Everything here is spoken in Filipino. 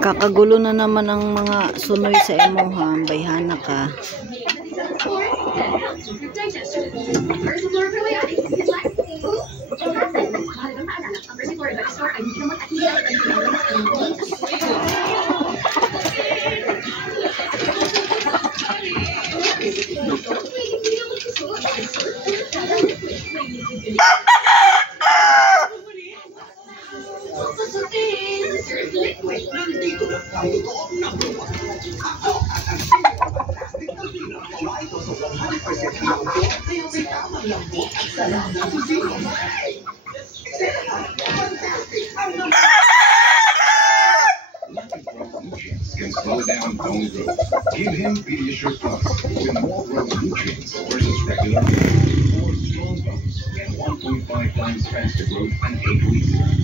Kakagulo na naman ang mga sunoy sa emuha. Bayhana ka. Can slow down bone growth. Give him Pediasure Plus with more growth nutrients versus regular. 4 strong bones and 1.5 times faster growth in 8 weeks.